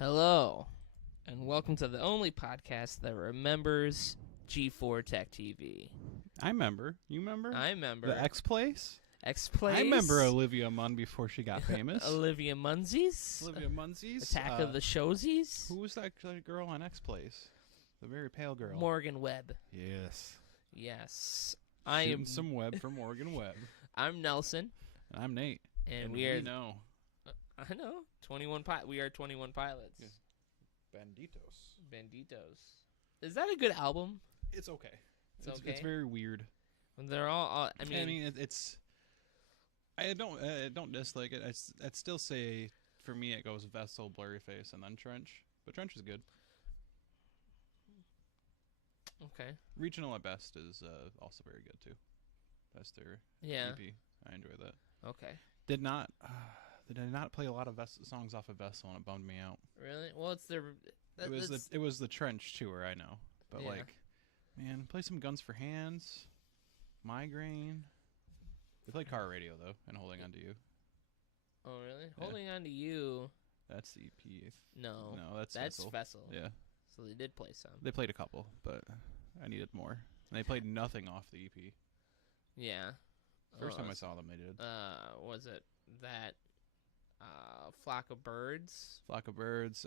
Hello, and welcome to the only podcast that remembers G4 Tech TV. I remember. You remember? I remember. The X-Place? X-Place. I remember Olivia Munn before she got famous. Olivia Munzies. Olivia Munzies. Attack of the Showsies. Who was that girl on X-Place? The very pale girl. Morgan Webb. Yes. Yes. Shooting some web for Morgan Webb. I'm Nelson. And I'm Nate. And we are... know. I know. 21 We are 21 Pilots. Yeah. Banditos. Is that a good album? It's okay. It's okay. It's very weird. When they're all I mean it's... I don't dislike it. I'd still say, for me, it goes Vessel, Blurryface, and then Trench. But Trench is good. Okay. Regional at Best is also very good, too. That's their EP. I enjoy that. Okay. Did not play a lot of songs off of Vessel, and it bummed me out. Really? Well, it's their... It was the Trench tour, I know. But, Yeah. like, man, play some Guns for Hands, Migraine. They played Car Radio, though, and Holding On to You. Oh, really? Yeah. Holding On to You... That's the EP. No, that's Vessel. Yeah. So they did play some. They played a couple, but I needed more. And they played nothing off the EP. Yeah. First time I saw them, they did. Was it that Flock of Birds? Flock of Birds,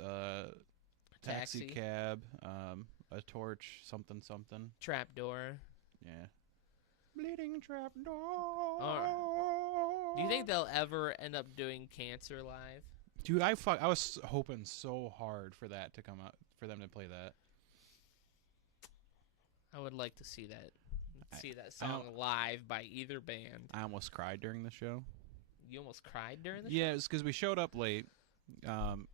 Taxi Cab, A Torch, something. Trapdoor. Yeah. Bleeding Trapdoor. Do you think they'll ever end up doing Cancer live? Dude, I was hoping so hard for that to come out, for them to play that. I would like to see that. See that song live by either band. I almost cried during the show. You almost cried during the show? Yeah, it's because we showed up late. And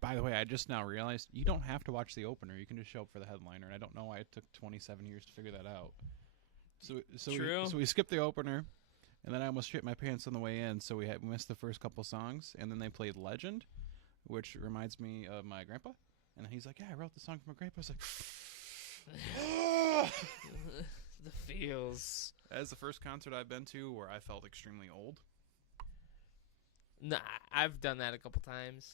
by the way, I just now realized you don't have to watch the opener. You can just show up for the headliner. And I don't know why it took 27 years to figure that out. True. So we skipped the opener, and then I almost shit my pants on the way in. So we missed the first couple songs, and then they played Legend, which reminds me of my grandpa. And he's like, "Yeah, I wrote the song for my grandpa." I was like, The feels. That's the first concert I've been to where I felt extremely old. Nah, I've done that a couple times.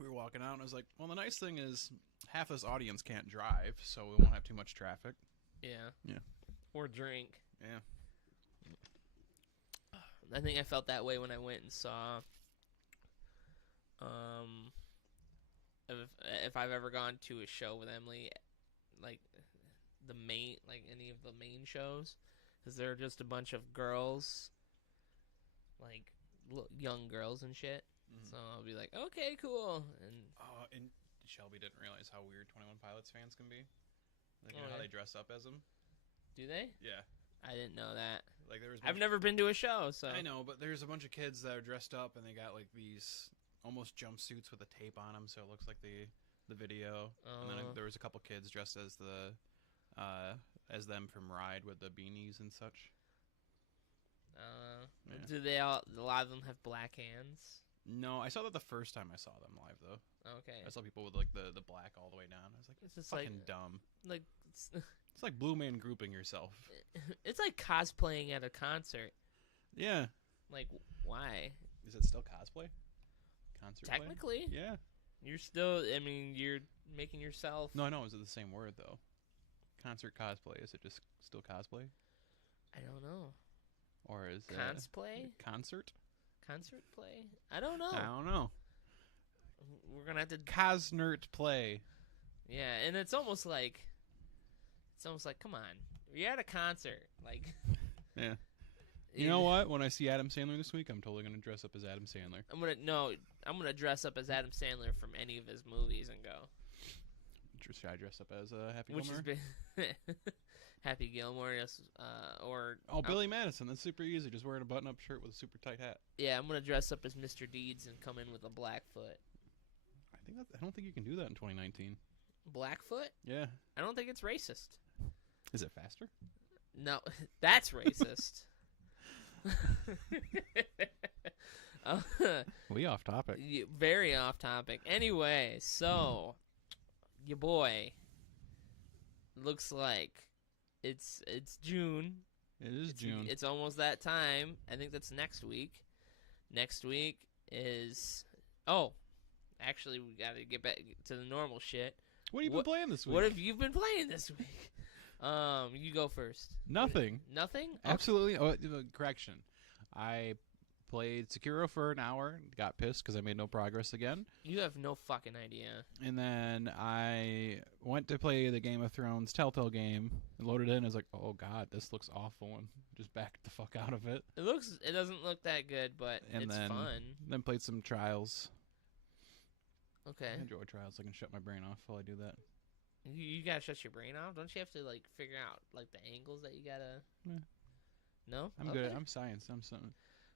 We were walking out, and I was like, well, the nice thing is half this audience can't drive, so we won't have too much traffic. Yeah. Yeah. Or drink. Yeah. I think I felt that way when I went and saw if I've ever gone to a show with Emily, like any of the main shows, because they're just a bunch of girls, like young girls and shit. Mm-hmm. So I'll be like, okay, cool. And Shelby didn't realize how weird 21 Pilots fans can be. Like, you know how they dress up as them? Do they? Yeah. I didn't know that. Like I've never been to a show, so I know, but there's a bunch of kids that are dressed up, and they got like these almost jumpsuits with a tape on them, so it looks like the video. And then there was a couple kids dressed as as them from Ride with the beanies and such. Yeah. Do they a lot of them have black hands? No, I saw that the first time I saw them live, though. Okay. I saw people with like the black all the way down. I was like, it's just fucking dumb. Like it's like Blue Man grouping yourself. It's like cosplaying at a concert. Yeah. Like, why? Is it still cosplay? Concert Technically. play? Yeah. You're still, you're making yourself... No, I know. Is it the same word, though? Concert cosplay. Is it just still cosplay? I don't know. Or is it... Cosplay? Concert? Concert play? I don't know. I don't know. We're going to have to... Cosnert play. Yeah, and it's almost like, come on. You're at a concert. Like... Yeah. You know what? When I see Adam Sandler this week, I'm totally going to dress up as Adam Sandler. I'm going to dress up as Adam Sandler from any of his movies and go. Should I dress up as Happy Gilmore? Happy Gilmore, yes. Billy Madison. That's super easy. Just wearing a button-up shirt with a super tight hat. Yeah, I'm going to dress up as Mr. Deeds and come in with a Blackfoot. I don't think you can do that in 2019. Blackfoot? Yeah. I don't think it's racist. Is it faster? No, that's racist. We off topic. Very off topic. Anyway, so your boy looks like it's June. It is June. It's almost that time. I think that's next week. Next week is actually, we got to get back to the normal shit. What have you been playing this week? What have you been playing this week? You go first. Nothing. Nothing? Absolutely. Oh, correction. I played Sekiro for an hour, got pissed because I made no progress again. You have no fucking idea. And then I went to play the Game of Thrones Telltale game, loaded it in, and I was like, oh god, this looks awful, and just backed the fuck out of it. It doesn't look that good, but it's fun. Then played some Trials. Okay. I enjoy Trials. I can shut my brain off while I do that. You gotta shut your brain off? Don't you have to, like, figure out, like, the angles that you gotta... Yeah. No? I'm good. I'm science. I'm something.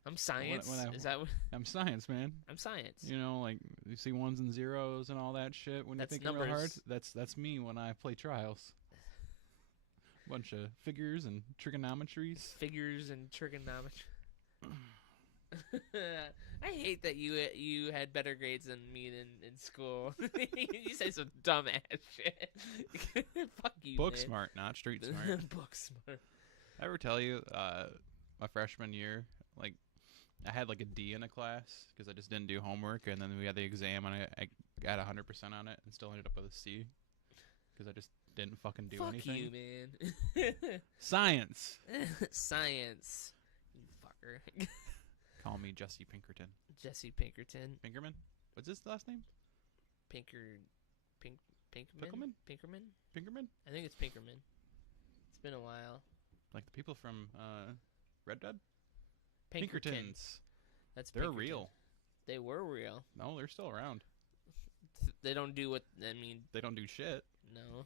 I'm science? Is that what... I'm science, man. I'm science. You know, like, you see ones and zeros and all that shit when you're thinking real hard? That's me when I play Trials. Bunch of figures and trigonometries. Figures and trigonometry. I hate that you had better grades than me in school. You say some dumbass shit. Fuck you, Book man. smart, not street smart. Book smart. I ever tell you, my freshman year, like, I had like a D in a class because I just didn't do homework, and then we had the exam, and I got 100% on it, and still ended up with a C because I just didn't fucking do anything. Fuck you, man. Science. Science. You fucker. Call me Jesse Pinkerton. Jesse Pinkerton. Pinkerman? What's his last name? Pinkerman? Pinkerman? Pinkerman? I think it's Pinkerman. It's been a while. Like the people from Red Dead? Pinkerton. Pinkertons. They're real. They were real. No, they're still around. They don't do what... I mean... They don't do shit. No.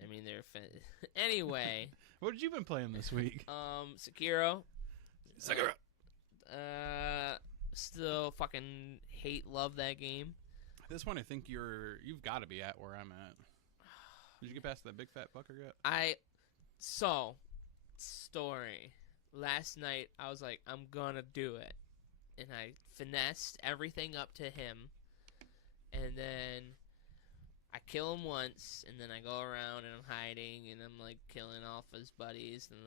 I mean, they're... Anyway. What have you been playing this week? Sekiro. Still fucking love that game. At this point, I think you've got to be at where I'm at. Did you get past that big fat fucker yet? Story. Last night, I was like, I'm gonna do it. And I finessed everything up to him. And then I kill him once, and then I go around and I'm hiding, and I'm like killing off his buddies. And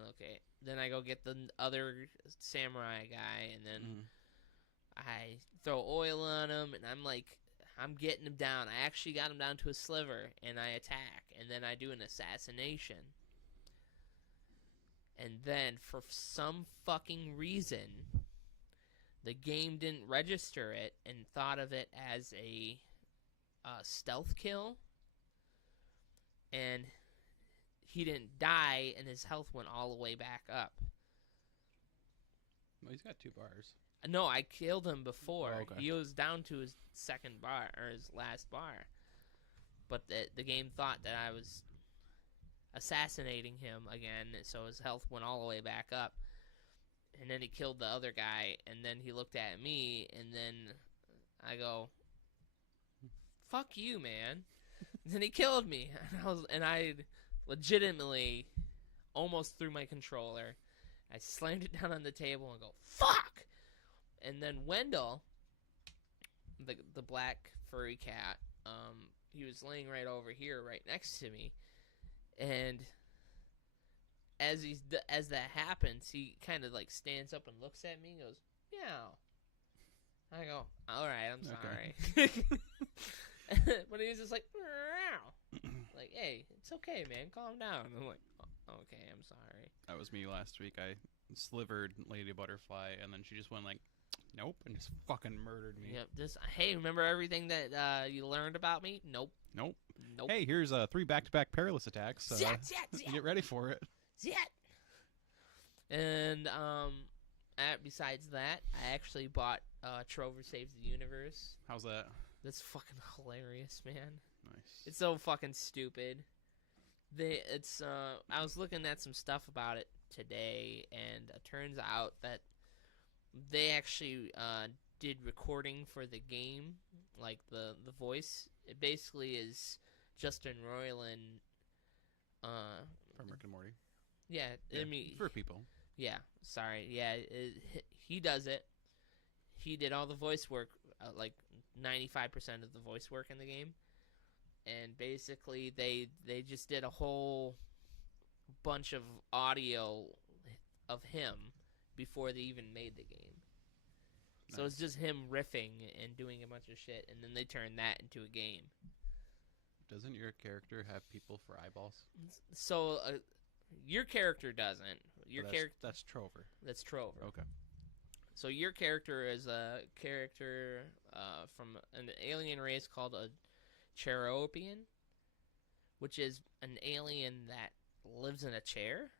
then I go get the other samurai guy, and then I throw oil on him, and I'm getting him down. I actually got him down to a sliver, and I attack, and then I do an assassination. And then, for some fucking reason, the game didn't register it and thought of it as a stealth kill. And he didn't die, and his health went all the way back up. Well, he's got 2 bars. No, I killed him before. Oh, okay. He was down to his second bar, or his last bar. But the game thought that I was assassinating him again, so his health went all the way back up. And then he killed the other guy, and then he looked at me, and then I go, fuck you, man. And then he killed me, and I legitimately almost threw my controller. I slammed it down on the table and go, fuck! And then Wendell, the black furry cat, he was laying right over here, right next to me. And as that happens, he kind of like stands up and looks at me and goes, meow. I go, all right, I'm sorry. Okay. But he was just like, meow. Like, hey, it's okay, man, calm down. I'm like, oh, okay, I'm sorry. That was me last week. I slivered Lady Butterfly, and then she just went like, nope, and just fucking murdered me. Yep. Hey, remember everything that you learned about me? Nope. Hey, here's 3 back-to-back perilous attacks. Get ready for it. And besides that, I actually bought Trover Saves the Universe. How's that? That's fucking hilarious, man. Nice. It's so fucking stupid. I was looking at some stuff about it today, and it turns out that they actually did recording for the game, like the voice. It basically is Justin Roiland. From Rick and Morty. Yeah, I mean, for people. Yeah, sorry. Yeah, he does it. He did all the voice work, like 95% of the voice work in the game. And basically, they just did a whole bunch of audio of him before they even made the game. So it's just him riffing and doing a bunch of shit, and then they turn that into a game. Doesn't your character have people for eyeballs? So your character doesn't. Your character. That's Trover. That's Trover. Okay. So your character is a character from an alien race called a Cheropian, which is an alien that lives in a chair.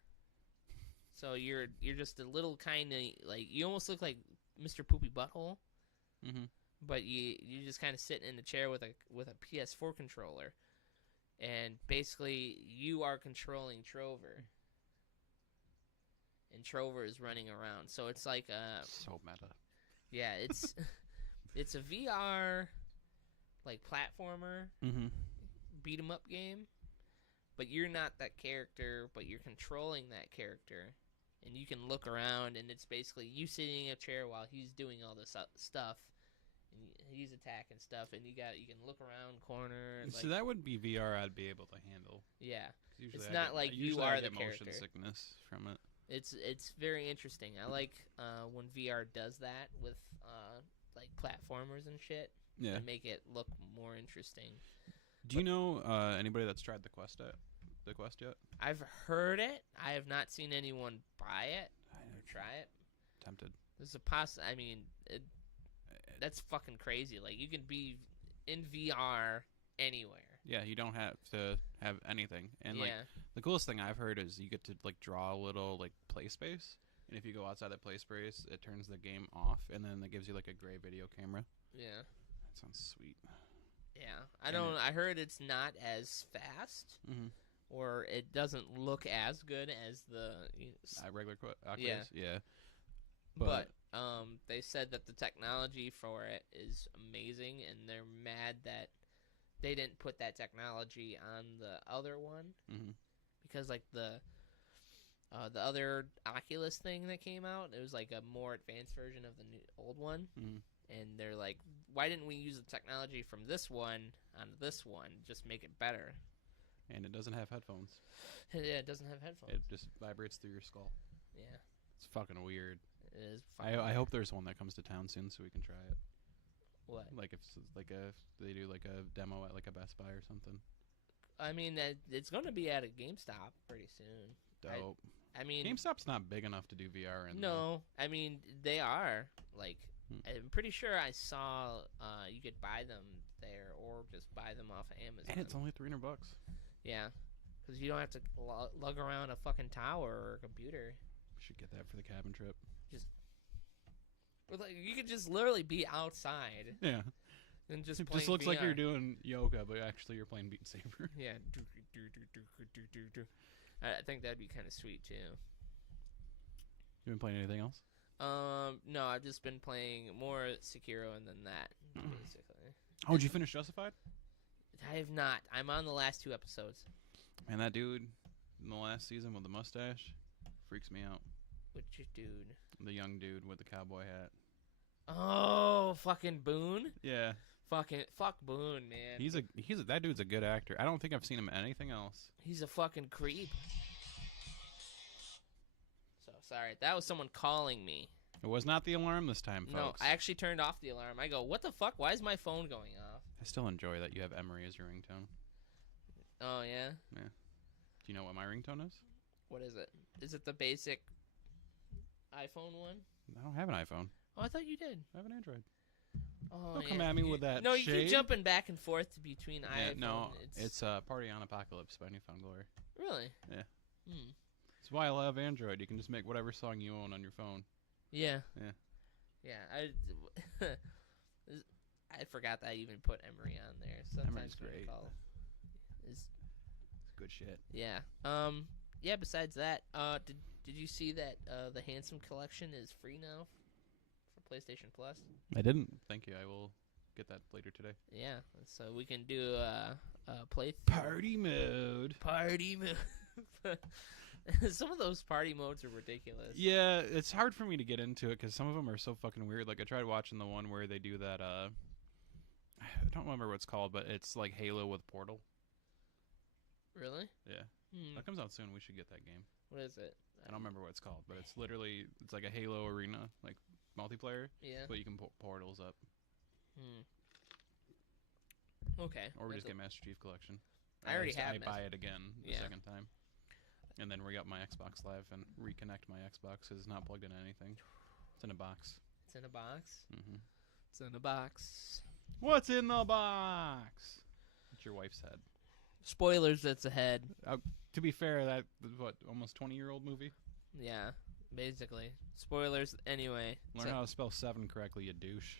So you're just a little kind of like, you almost look like Mr. Poopy Butthole, but you just kind of sitting in a chair with a PS4 controller, and basically you are controlling Trover, and Trover is running around. So it's like so meta. Yeah, it's a VR like platformer beat 'em up game, but you're not that character, but you're controlling that character. And you can look around, and it's basically you sitting in a chair while he's doing all this stuff, and he's attacking stuff, and you can look around corner. So that would be VR I'd be able to handle. Yeah, it's not like you are the character. Motion sickness from it. It's very interesting. I like when VR does that with like platformers and shit. Yeah, and make it look more interesting. Do you know anybody that's tried the Quest yet? I've heard it. I have not seen anyone buy it or try it. Tempted. There's a I mean, that's fucking crazy. Like, you can be in VR anywhere. Yeah, you don't have to have anything. And like the coolest thing I've heard is you get to like draw a little like play space, and if you go outside that play space, it turns the game off, and then it gives you like a gray video camera. Yeah. That sounds sweet. Yeah, I heard it's not as fast. Or it doesn't look as good as the regular Oculus. Yeah. But they said that the technology for it is amazing, and they're mad that they didn't put that technology on the other one, because like the other Oculus thing that came out, it was like a more advanced version of the old one, and they're like, why didn't we use the technology from this one on this one? Just make it better. And it doesn't have headphones. Yeah, it doesn't have headphones. It just vibrates through your skull. Yeah. It's fucking weird. It is fucking I hope there's one that comes to town soon so we can try it. What? Like if they do like a demo at like a Best Buy or something. I mean, it's going to be at a GameStop pretty soon. Dope. I mean, GameStop's not big enough to do VR in. No, I mean, they are. Like, I'm pretty sure I saw you could buy them there or just buy them off of Amazon. And it's only $300. Yeah, because you don't have to lug around a fucking tower or a computer. We should get that for the cabin trip. Like, you could just literally be outside. Yeah. And just it just looks VR. Like you're doing yoga, but actually you're playing Beat Saber. Yeah. I think that'd be kind of sweet too. You been playing anything else? No, I've just been playing more Sekiro and then that, basically. Oh, did you finish Justified? I have not. I'm on the last 2 episodes. Man, that dude in the last season with the mustache freaks me out. Which dude? The young dude with the cowboy hat. Oh, fucking Boone? Yeah. Fuck Boone, man. That dude's a good actor. I don't think I've seen him in anything else. He's a fucking creep. So, sorry. That was someone calling me. It was not the alarm this time, folks. No, I actually turned off the alarm. I go, what the fuck? Why is my phone going off? I still enjoy that you have Emery as your ringtone. Oh, yeah? Yeah. Do you know what my ringtone is? What is it? Is it the basic iPhone one? I don't have an iPhone. Oh, I thought you did. I have an Android. Oh, don't come at me with that. No, you shade. keep jumping back and forth between iPhone. No, it's Party on Apocalypse by Newfound Glory. Really? Yeah. That's why I love Android. You can just make whatever song you own on your phone. Yeah. Yeah. Yeah. I forgot that I even put Emery on there. Sometimes Emery's great. It's good shit. Yeah. Yeah. Besides that, did you see that the Handsome Collection is free now for PlayStation Plus? I didn't. Thank you. I will get that later today. Yeah. So we can do a play party mode. Party mode. Some of those party modes are ridiculous. Yeah, it's hard for me to get into it because some of them are so fucking weird. Like I tried watching the one where they do that. I don't remember what it's called, but it's like Halo with Portal. Really? Yeah. That comes out soon. We should get that game. What is it? I don't remember what it's called, but it's like a Halo arena, like multiplayer. Yeah. But you can put portals up. Okay. Or we just get Master Chief Collection. I already have. I buy it again the Yeah. second time. And then re-up my Xbox Live and reconnect my Xbox because it's not plugged into anything. It's in a box. It's in a box? Mm-hmm. It's in a box. What's in the box? It's your wife's head. Spoilers, that's ahead. To be fair, that was, almost 20-year-old movie? Yeah, basically. Spoilers anyway. Learn how to spell 7 correctly, you douche.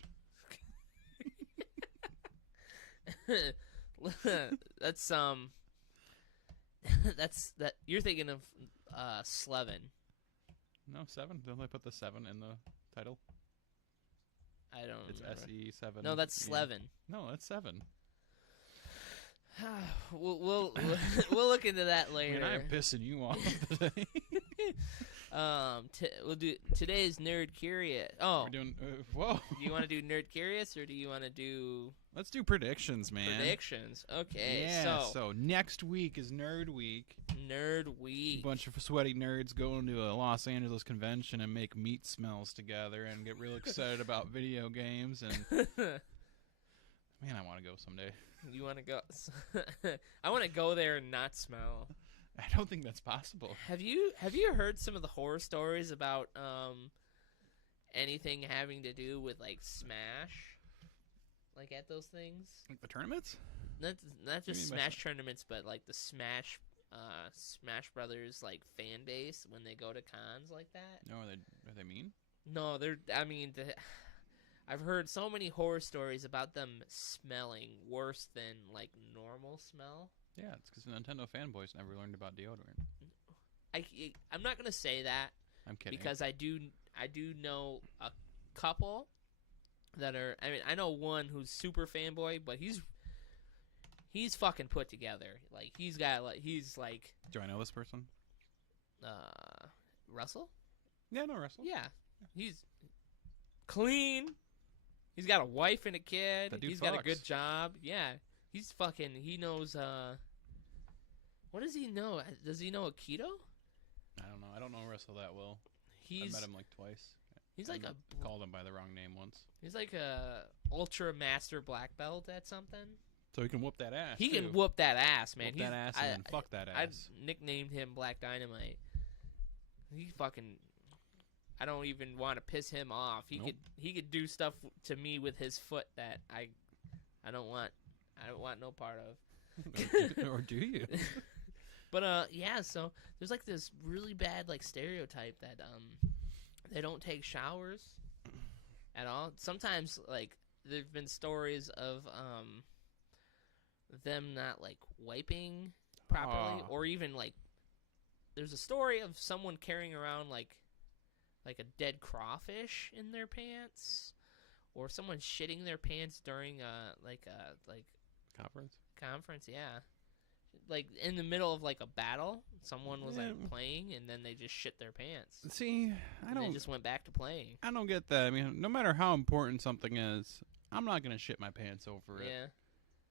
That's that you're thinking of Slevin. No, 7. Don't they put the 7 in the title? I don't. It's remember. SE7. No, that's Slevin. No, that's 7. we'll look into that later. I mean, I'm pissing you off today. We'll do today's Nerd Curious. Oh, we're doing. Whoa. Do you want to do Nerd Curious or do you want to do? Let's do predictions, man. Predictions. Okay. Yeah. So next week is Nerd Week. Nerd Week. A bunch of sweaty nerds going to a Los Angeles convention and make meat smells together and get real excited about video games. And man, I want to go someday. You want to go? I want to go there and not smell. I don't think that's possible. Have you heard some of the horror stories about anything having to do with like Smash, like at those things? Like the tournaments? Not just Smash tournaments, but like the Smash Brothers like fan base when they go to cons like that. No, are they mean? No, I've heard so many horror stories about them smelling worse than like normal smell. Yeah, it's because Nintendo fanboys never learned about deodorant. I'm not gonna say that. I'm kidding. Because I do know a couple that are. I mean, I know one who's super fanboy, but he's fucking put together. Like he's like. Do I know this person? Russell? Yeah, no, Russell. Yeah, he's clean. He's got a wife and a kid. He's got a good job. Yeah, he's fucking. He knows. What does he know? Does he know Aikido? I don't know. I don't know Russell that well. I met him like twice. He's like called him by the wrong name once. He's like a ultra master black belt at something. So he can whoop that ass. He can whoop that ass, man. Whoop that ass and then fuck that ass. I nicknamed him Black Dynamite. He fucking. I don't even want to piss him off. He could do stuff to me with his foot that I don't want. I don't want no part of. Or do you? But yeah. So there's like this really bad like stereotype that they don't take showers at all. Sometimes like there've been stories of them not like wiping properly, or even like there's a story of someone carrying around like a dead crawfish in their pants, or someone shitting their pants during like conference. Yeah, like in the middle of like a battle, someone was like playing and then they just shit their pants. See, they just went back to playing. I don't get that. I mean, no matter how important something is, I'm not gonna shit my pants over it. Yeah.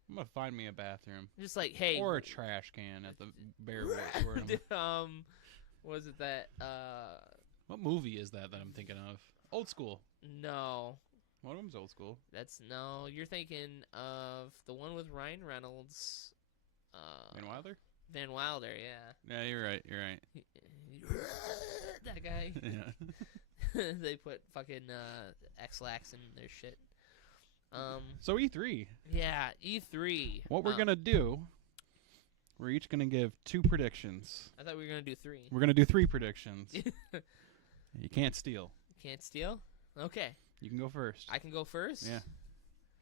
I'm gonna find me a bathroom. Just like, hey, or a trash can at the bare word. Was it that? What movie is that I'm thinking of? Old School. No. One of them's Old School. You're thinking of the one with Ryan Reynolds. Van Wilder? Van Wilder, yeah. Yeah, you're right. That guy. Yeah. They put fucking X-Lax in their shit. So E3. Yeah, E3. What we're gonna do? We're each gonna give 2 predictions. I thought we were gonna do 3. We're gonna do 3 predictions. You can't steal. Can't steal? Okay. You can go first. I can go first? Yeah.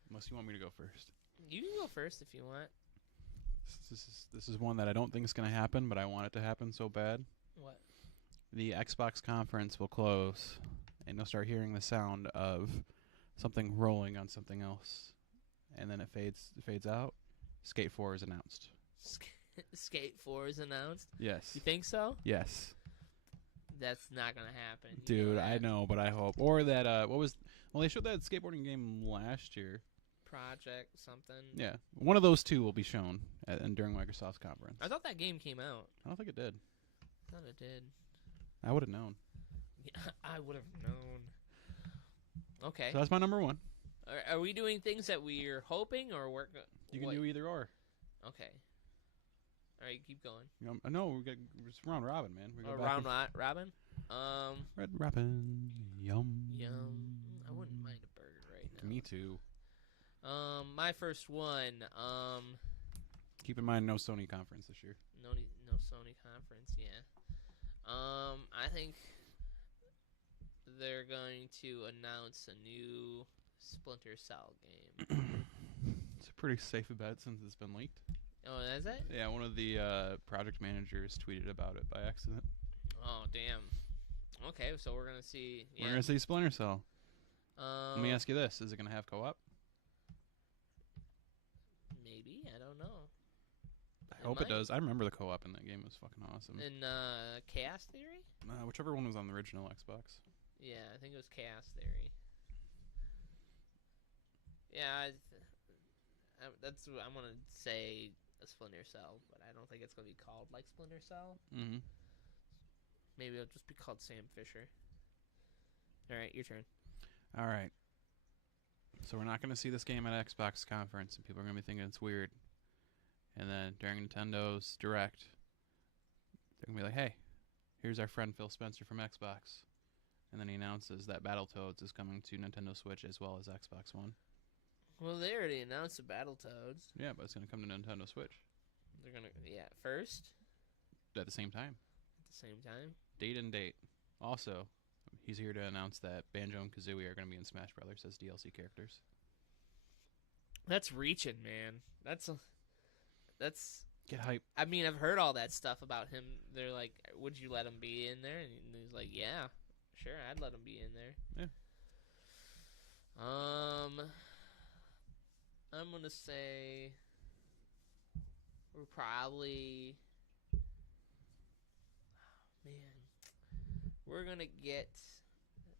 Unless you want me to go first. You can go first if you want. This is one that I don't think is going to happen, but I want it to happen so bad. What? The Xbox conference will close, and you'll start hearing the sound of something rolling on something else, and then it fades out. Skate 4 is announced. Skate 4 is announced? Yes. You think so? Yes. That's not gonna happen. Dude, I know, but I hope. Or that, they showed that skateboarding game last year. Project something. Yeah. One of those 2 will be shown during Microsoft's conference. I thought that game came out. I don't think it did. I thought it did. I would have known. Yeah, I would have known. Okay. So that's my number one. Are we doing things that we're hoping or we're... You can do either or. Okay. All right, keep going. No, it's round robin, man. We go round robin? Red robin. Yum. I wouldn't mind a burger right now. Me too. My first one. Keep in mind, no Sony conference this year. No Sony conference, yeah. I think they're going to announce a new Splinter Cell game. It's a pretty safe bet since it's been leaked. Oh, is it? Yeah, one of the project managers tweeted about it by accident. Oh, damn. Okay, so we're going to see... Yeah. We're going to see Splinter Cell. Let me ask you this. Is it going to have co-op? Maybe. I don't know. I hope it does. I remember the co-op in that game. It was fucking awesome. In Chaos Theory? Whichever one was on the original Xbox. Yeah, I think it was Chaos Theory. Yeah, that's what I'm going to say a Splinter Cell, but I don't think it's going to be called like Splinter Cell. Mm-hmm. Maybe it'll just be called Sam Fisher. All right, your turn. All right. So we're not going to see this game at Xbox conference, and people are going to be thinking it's weird. And then during Nintendo's Direct, they're going to be like, hey, here's our friend Phil Spencer from Xbox. And then he announces that Battletoads is coming to Nintendo Switch as well as Xbox One. Well, they already announced the Battletoads. Yeah, but it's going to come to Nintendo Switch. They're going to, first? At the same time. At the same time? Date and date. Also, he's here to announce that Banjo and Kazooie are going to be in Smash Brothers as DLC characters. That's reaching, man. That's get hype. I mean, I've heard all that stuff about him. They're like, would you let him be in there? And he's like, yeah, sure, I'd let him be in there. Yeah. I'm gonna say we're probably, we're gonna get.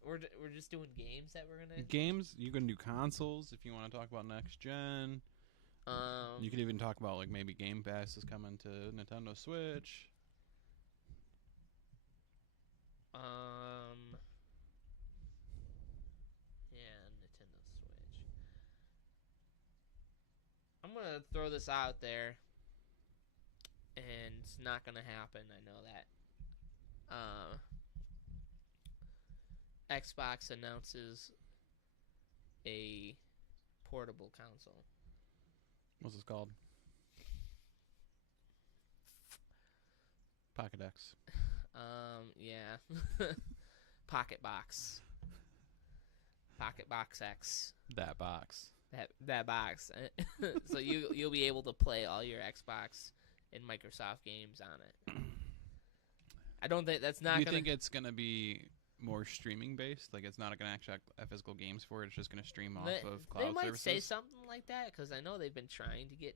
We're just doing games that we're gonna. Games, you can do consoles if you want to talk about next gen. You could even talk about like maybe Game Pass is coming to Nintendo Switch. Yeah, Nintendo Switch. I'm gonna throw this out there, and it's not gonna happen. I know that. Xbox announces a portable console. What's this called? Pocket X. Yeah. Pocket Box. Pocket Box X. That box. That box. So you'll be able to play all your Xbox and Microsoft games on it. I don't think that's not. Do you think it's gonna be more streaming based? Like it's not gonna actually have physical games for it. It's just gonna stream off of cloud services. They might say something like that because I know they've been trying to get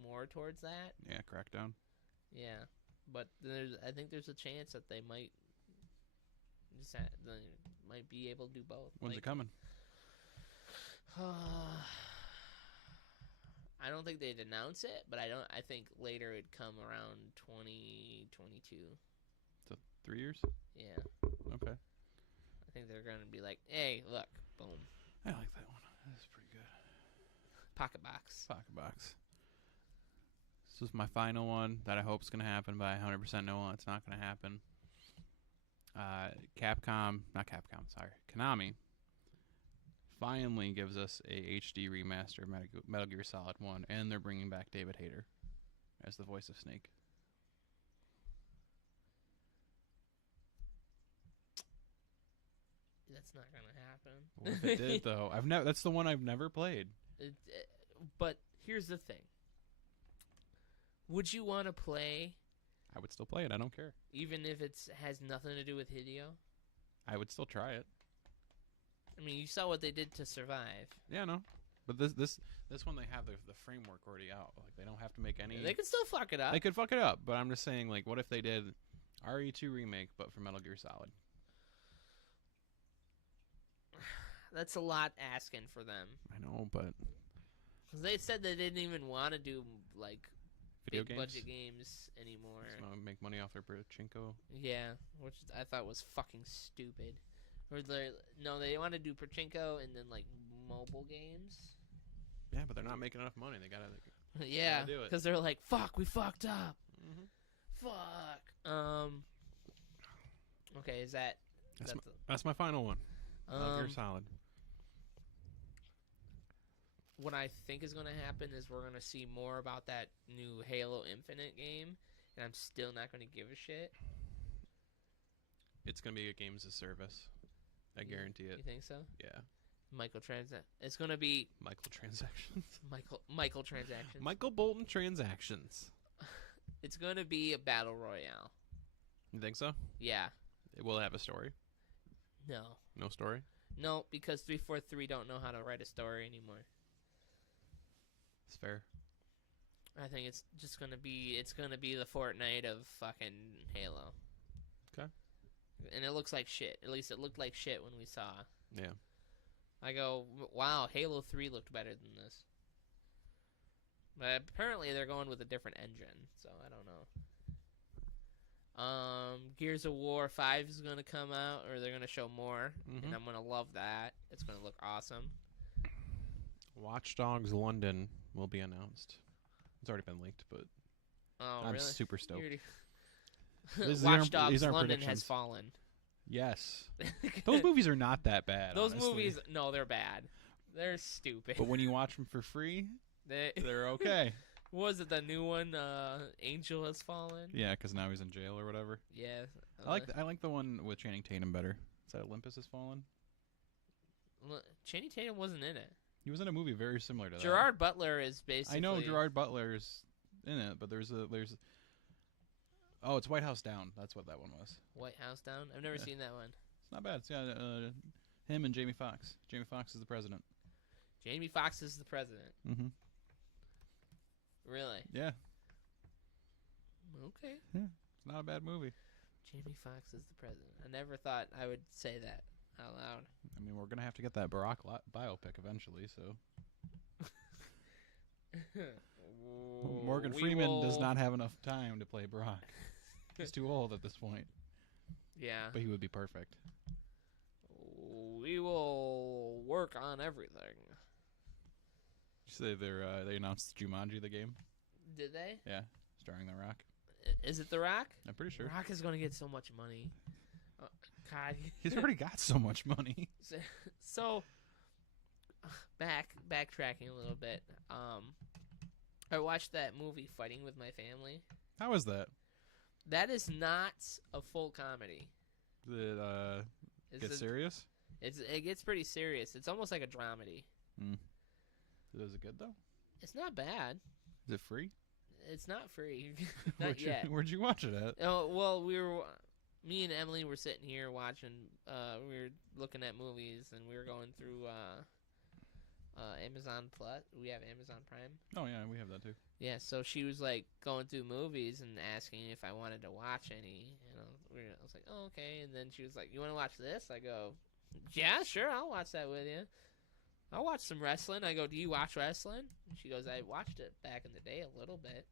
more towards that. Yeah, Crackdown. Yeah, but I think there's a chance that they might be able to do both. When's it coming? I don't think they'd announce it, but I think later it'd come around 2022. So 3 years? Yeah. Okay. I think they're gonna be like, hey, look, boom. I like that one. That's pretty good. Pocket Box. Pocket Box. This is my final one that I hope is gonna happen, but I 100% know it's not gonna happen. Konami finally gives us a HD remaster of Metal Gear Solid 1, and they're bringing back David Hayter as the voice of Snake. That's not gonna happen. What if it did though? That's the one I've never played. But here's the thing. Would you want to play? I would still play it. I don't care. Even if it has nothing to do with Hideo? I would still try it. I mean, you saw what they did to Survive. Yeah, no. But this one, they have the framework already out. Like, they don't have to make any... They could still fuck it up. They could fuck it up, but I'm just saying, like, what if they did RE2 remake, but for Metal Gear Solid? That's a lot asking for them. I know, but... Because they said they didn't even want to do, like... Video big games? budget games anymore. Just want to make money off their pachinko. Yeah, which I thought was fucking stupid. Or no, they want to do pachinko and then like mobile games. Yeah, but they're not making enough money. They gotta. Yeah, do it. because they're like, fuck, we fucked up. Mm-hmm. Fuck. Okay, is that? That's my final one. You're solid. What I think is going to happen is we're going to see more about that new Halo Infinite game, and I'm still not going to give a shit. It's going to be a games as service. I guarantee it. You think so? Yeah. It's going to be microtransactions. Michael transactions. Michael Bolton transactions. It's going to be a battle royale. You think so? Yeah. Will it have a story? No. No story? No, because 343 don't know how to write a story anymore. It's fair. I think it's just gonna be the Fortnite of fucking Halo. Okay. And it looks like shit. At least it looked like shit when we saw. Yeah. I go, wow, Halo 3 looked better than this. But apparently they're going with a different engine, so I don't know. Gears of War 5 is gonna come out, or they're gonna show more, and I'm gonna love that. It's gonna look awesome. Watch Dogs London will be announced. It's already been leaked, but I'm really? super stoked. Watch Dogs London has fallen. Yes. Those movies are not that bad. Those honestly. movies, no, they're bad. They're stupid. But when you watch them for free, they're okay. What was it, the new one, Angel Has Fallen? Yeah, because now he's in jail or whatever. Yeah. I like the one with Channing Tatum better. Is that Olympus Has Fallen? Channing Tatum wasn't in it. He was in a movie very similar to that. Gerard Butler is basically... I know Gerard Butler's in it, but there's... Oh, it's White House Down. That's what that one was. White House Down? I've never seen that one. It's not bad. It's got him and Jamie Foxx. Jamie Foxx is the president. Jamie Foxx is the president? Mm-hmm. Really? Yeah. Okay. Yeah. It's not a bad movie. Jamie Foxx is the president. I never thought I would say that out loud. I mean, we're going to have to get that Barack biopic eventually, so... Morgan Freeman does not have enough time to play Barack. He's too old at this point. Yeah. But he would be perfect. We will work on everything. You say they announced Jumanji the game? Did they? Yeah, starring The Rock. Is it The Rock? I'm pretty sure. The Rock is going to get so much money. God. He's already got so much money. So backtracking a little bit. I watched that movie Fighting with My Family. How is that? That is not a full comedy. Did it get serious? It gets pretty serious. It's almost like a dramedy. Is it good though? It's not bad. Is it free? It's not free. Not yet. Where'd you watch it at? Oh well, me and Emily were sitting here watching. We were looking at movies, and we were going through Amazon Plus. We have Amazon Prime. Oh yeah, we have that too. Yeah, so she was like going through movies and asking if I wanted to watch any. I was like, oh okay. And then she was like, you want to watch this? I go, yeah, sure, I'll watch that with you. I'll watch some wrestling. I go, do you watch wrestling? And she goes, I watched it back in the day a little bit.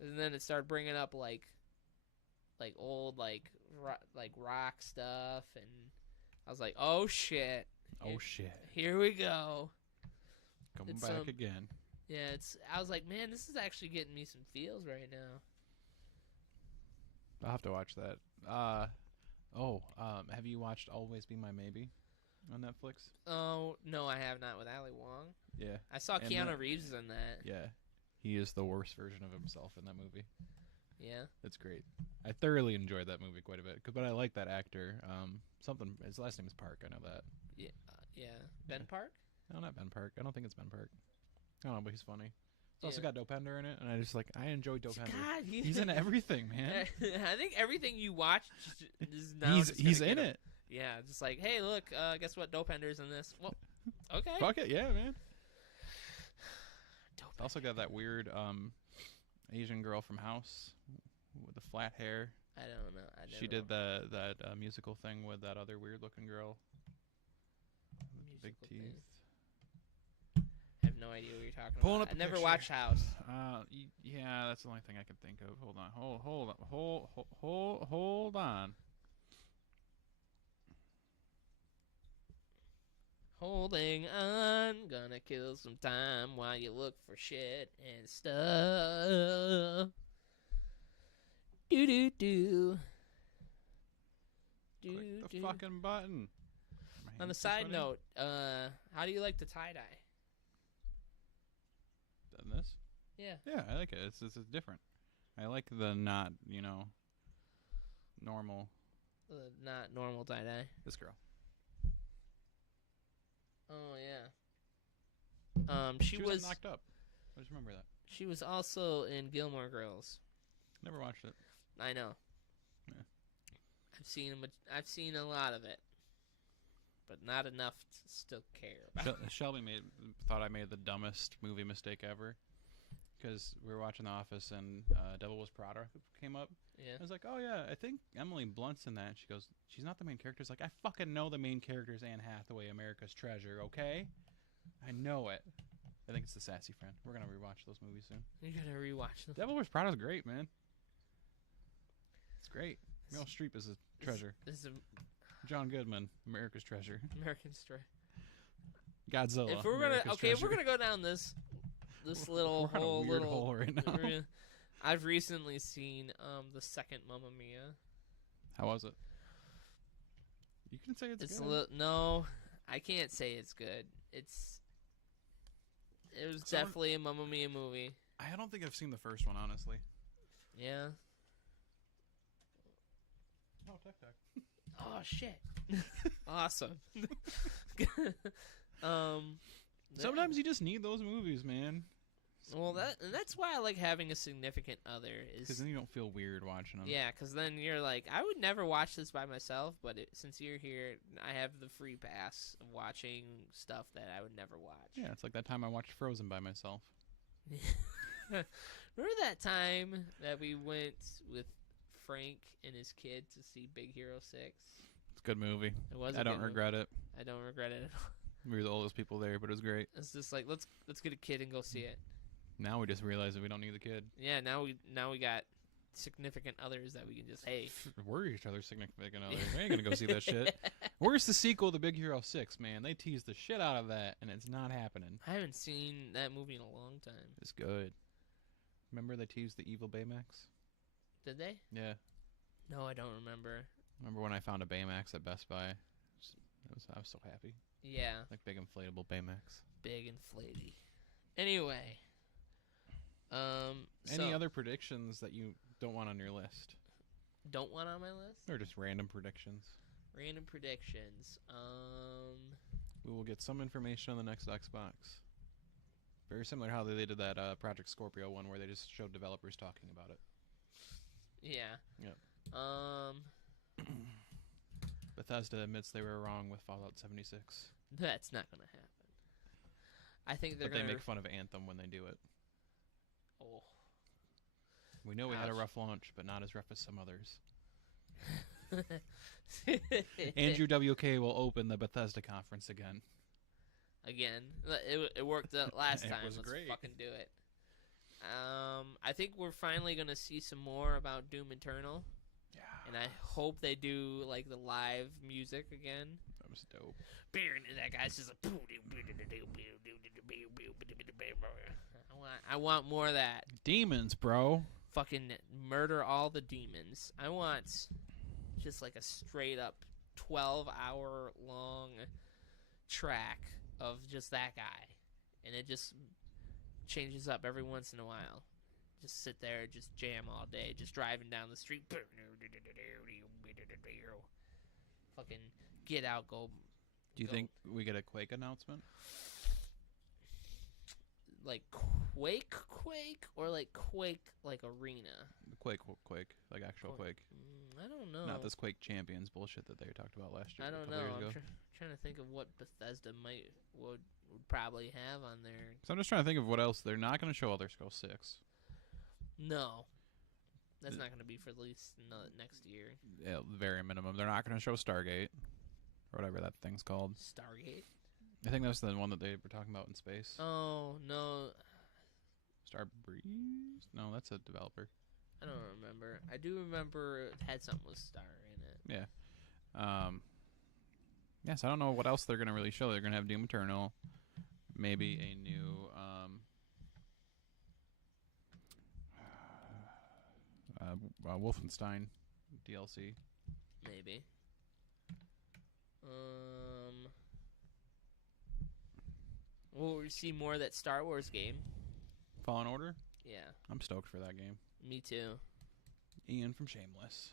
And then it started bringing up like old rock stuff, and I was like, oh shit. Oh shit. Here we go. Coming back again. Yeah, I was like, man, this is actually getting me some feels right now. I'll have to watch that. Have you watched Always Be My Maybe on Netflix? Oh, no, I have not, with Ali Wong. Yeah. I saw Keanu Reeves in that. Yeah. He is the worst version of himself in that movie. Yeah. It's great. I thoroughly enjoyed that movie quite a bit, but I like that actor. His last name is Park, I know that. Yeah. Ben Park? No, not Ben Park. I don't think it's Ben Park. I don't know, but he's funny. It's also got Dopender in it, and I enjoy Dopender. God, he's in everything, man. I think everything you watch is now he's in it. Yeah, just like, hey, look, guess what? Dopender's in this. Well, okay. Fuck it, yeah, man. Also got that weird Asian girl from House with the flat hair. I don't know. She did that musical thing with that other weird looking girl. Big teeth. I have no idea what you're talking about. I never watched House. Yeah, that's the only thing I can think of. Hold on. Hold on. Holding on, gonna kill some time while you look for shit and stuff. Do do do. Click the fucking button. On a side note, how do you like the tie-dye? Than this? Yeah. Yeah, I like it. It's different. I like the not, normal. Not normal tie-dye. This girl. Oh, yeah. She was Knocked Up. I just remember that. She was also in Gilmore Girls. Never watched it. I know. Yeah. I've seen a lot of it, but not enough to still care about. Shelby thought I made the dumbest movie mistake ever, because we were watching The Office and Devil Was Prada came up. Yeah. I was like, oh yeah, I think Emily Blunt's in that. She goes, she's not the main character. It's like, I fucking know the main character is Anne Hathaway, America's Treasure. Okay, I know it. I think it's The Sassy Friend. We're gonna rewatch those movies soon. You're gonna rewatch them. Devil Wears Prada's great, man. It's great. Meryl Streep is a treasure. This is John Goodman, America's Treasure. American Story. Godzilla. If we're gonna go down this little we're whole on a weird little hole right now. I've recently seen the second Mamma Mia. How was it? You can say it's good. No, I can't say it's good. It was definitely a Mamma Mia movie. I don't think I've seen the first one, honestly. Yeah. Oh, Tuck. Oh shit! Awesome. Sometimes you just need those movies, man. Well, that's why I like having a significant other. Because then you don't feel weird watching them. Yeah, because then you're like, I would never watch this by myself, but since you're here, I have the free pass of watching stuff that I would never watch. Yeah, it's like that time I watched Frozen by myself. Remember that time that we went with Frank and his kid to see Big Hero 6? It's a good movie. It was. I don't regret it. I don't regret it at all. We were the oldest people there, but it was great. It's just like let's get a kid and go see it. Now we just realize that we don't need the kid. Yeah, now we got significant others that we can just we're each other's significant others. We ain't gonna go see that shit. Where's the sequel to Big Hero 6, man? They teased the shit out of that, and it's not happening. I haven't seen that movie in a long time. It's good. Remember they teased the evil Baymax? Did they? Yeah. No, I don't remember. Remember when I found a Baymax at Best Buy? I was so happy. Yeah. Like big inflatable Baymax. Big inflatey. Anyway. Any other predictions that you don't want on your list? Don't want on my list? Or just random predictions? Random predictions. We will get some information on the next Xbox. Very similar to how they did that Project Scorpio one where they just showed developers talking about it. Yeah. Yep. Bethesda admits they were wrong with Fallout 76. That's not going to happen. I think they're going to... But they make fun of Anthem when they do it. Oh. We know we had a rough launch, but not as rough as some others. Andrew WK will open the Bethesda conference again. It worked out last time. Let's great. Fucking do it. I think we're finally going to see some more about Doom Eternal. Yeah. And I hope they do like the live music again. That was dope. That guy's just like... I want more of that. Demons, bro. Fucking murder all the demons. I want just like a straight up 12-hour long track of just that guy. And it just changes up every once in a while. Just sit there, just jam all day, just driving down the street. Fucking get out, go. Do you think we get a Quake announcement? Like Quake, or like Quake, like Arena? Quake, like actual Quake. I don't know. Not this Quake Champions bullshit that they talked about last year. I don't know. I'm trying to think of what Bethesda would probably have on there. So I'm just trying to think of what else. They're not going to show Elder Scrolls 6. No. That's not going to be for at least next year. Yeah, very minimum. They're not going to show Stargate, or whatever that thing's called. Stargate? I think that's the one that they were talking about in space. Oh, no. Starbreeze? No, that's a developer. I don't remember. I do remember it had something with Star in it. Yeah. Yes, I don't know what else they're gonna really show. They're gonna have Doom Eternal, maybe a new Wolfenstein DLC. Maybe. We'll see more of that Star Wars game. Fallen Order? Yeah. I'm stoked for that game. Me too. Ian from Shameless.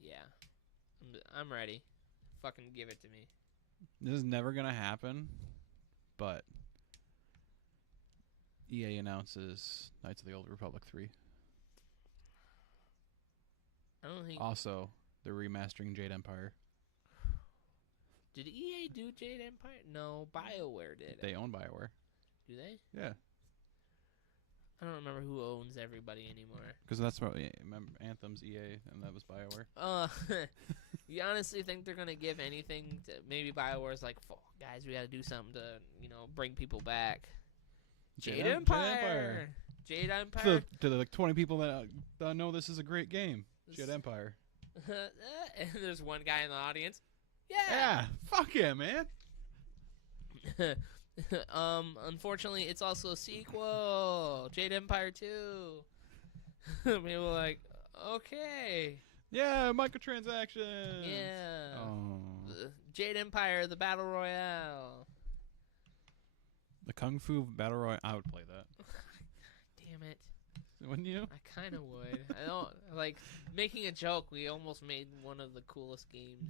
Yeah. I'm ready. Fucking give it to me. This is never going to happen, but EA announces Knights of the Old Republic 3. I don't think... Also, they're remastering Jade Empire. Did EA do Jade Empire? No, BioWare did. They own BioWare. Do they? Yeah. I don't remember who owns everybody anymore. Because that's what... Remember, Anthem's EA, and that was BioWare. You honestly think they're going to give anything to... Maybe BioWare's like, guys, we got to do something to, bring people back. Jade Empire! Jade Empire? To the 20 people that know this is a great game. Jade Empire. And there's one guy in the audience. Yeah, fuck yeah, man. Unfortunately, it's also a sequel, Jade Empire 2. People are like, okay. Yeah, microtransactions. Yeah. Oh. Jade Empire, the Battle Royale. The Kung Fu Battle Royale. I would play that. Damn it. Wouldn't you? I kind of would. I don't like making a joke. We almost made one of the coolest games.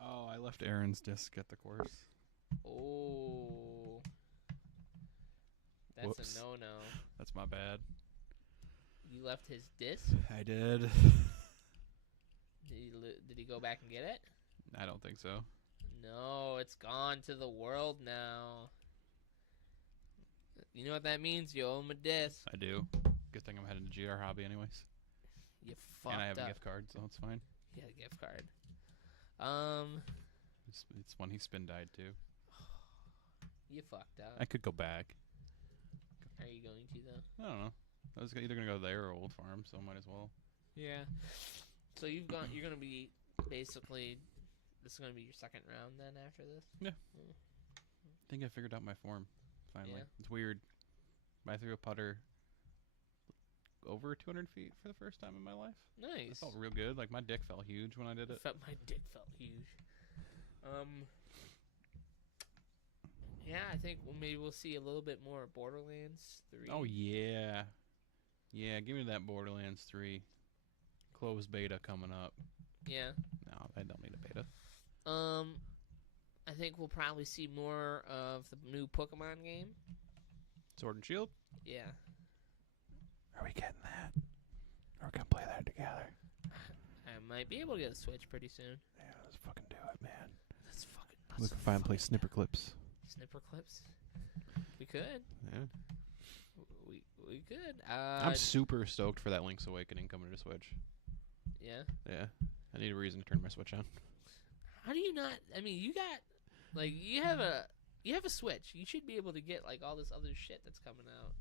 Oh, I left Aaron's disc at the course. Oh. That's Whoops. a no-no. That's my bad. You left his disc? I did. Did he go back and get it? I don't think so. No, it's gone to the world now. You know what that means? You owe him a disc. I do. Good thing I'm heading to GR Hobby anyways. You fucked up. And I have a gift card, so it's fine. Yeah, a gift card. It's one he spin died too. You fucked up. I could go back. Are you going to though? I don't know. I was either gonna go there or Old Farm, so might as well. Yeah. So you're gonna be basically. This is gonna be your second round then after this. Yeah. I think I figured out my form. Finally, Yeah. It's weird. I threw a putter over 200 feet for the first time in my life. Nice. It felt real good. Like my dick felt huge when I did it. My dick felt huge. Yeah, I think maybe we'll see a little bit more Borderlands 3. Oh yeah, yeah. Give me that Borderlands 3 closed beta coming up. Yeah. No, I don't need a beta. I think we'll probably see more of the new Pokemon game. Sword and Shield. Yeah. Are we getting that? We're gonna play that together. I might be able to get a Switch pretty soon. Yeah, let's fucking do it, man. Let's fucking. We can finally play Snipper Clips. Snipper Clips. We could. Yeah. We could. I'm super stoked for that Link's Awakening coming to Switch. Yeah. Yeah. I need a reason to turn my Switch on. How do you not? I mean, you got like you have a Switch. You should be able to get like all this other shit that's coming out.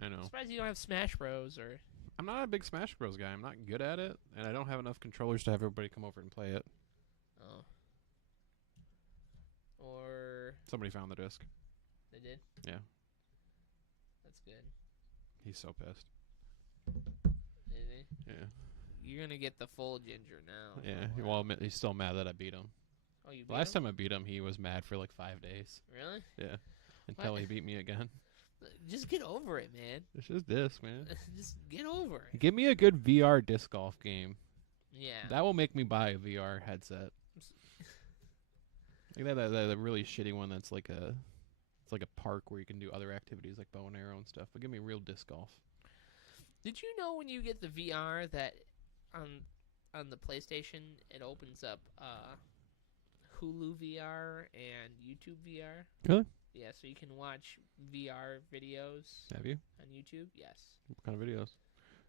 I know. I'm surprised you don't have Smash Bros. Or. I'm not a big Smash Bros. Guy. I'm not good at it, and I don't have enough controllers to have everybody come over and play it. Oh. Or. Somebody found the disc. They did? Yeah. That's good. He's so pissed. Is he? Yeah. You're gonna get the full ginger now. Yeah. Well, he's still mad that I beat him. Oh, you beat Last him? time I beat him, he was mad for like 5 days. Really? Yeah. Until he beat me again. Just get over it, man. It's just this, man. Just get over it. Give me a good VR disc golf game. Yeah. That will make me buy a VR headset. Like that really shitty one that's like it's like a park where you can do other activities like bow and arrow and stuff. But give me real disc golf. Did you know when you get the VR that on the PlayStation it opens up Hulu VR and YouTube VR? Really? Yeah, so you can watch VR videos. Have you? On YouTube? Yes. What kind of videos?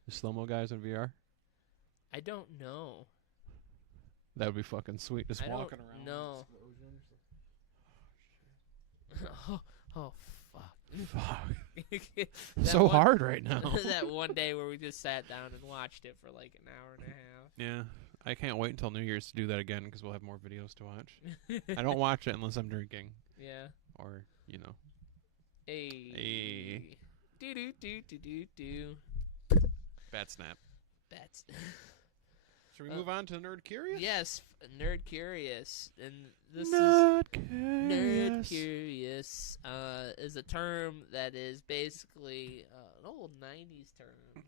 The slow-mo guys in VR? I don't know. That would be fucking sweet. Just walking around. No. Oh, fuck. Fuck. So hard right now. That one day where we just sat down and watched it for like an hour and a half. Yeah. I can't wait until New Year's to do that again because we'll have more videos to watch. I don't watch it unless I'm drinking. Yeah. Or, you know. Hey. Do do do do do do. Bad snap. Bats. Should we move on to Nerd Curious? Yes, Nerd Curious, and this Nerd is Curious. Nerd Curious. Is a term that is basically an old '90s term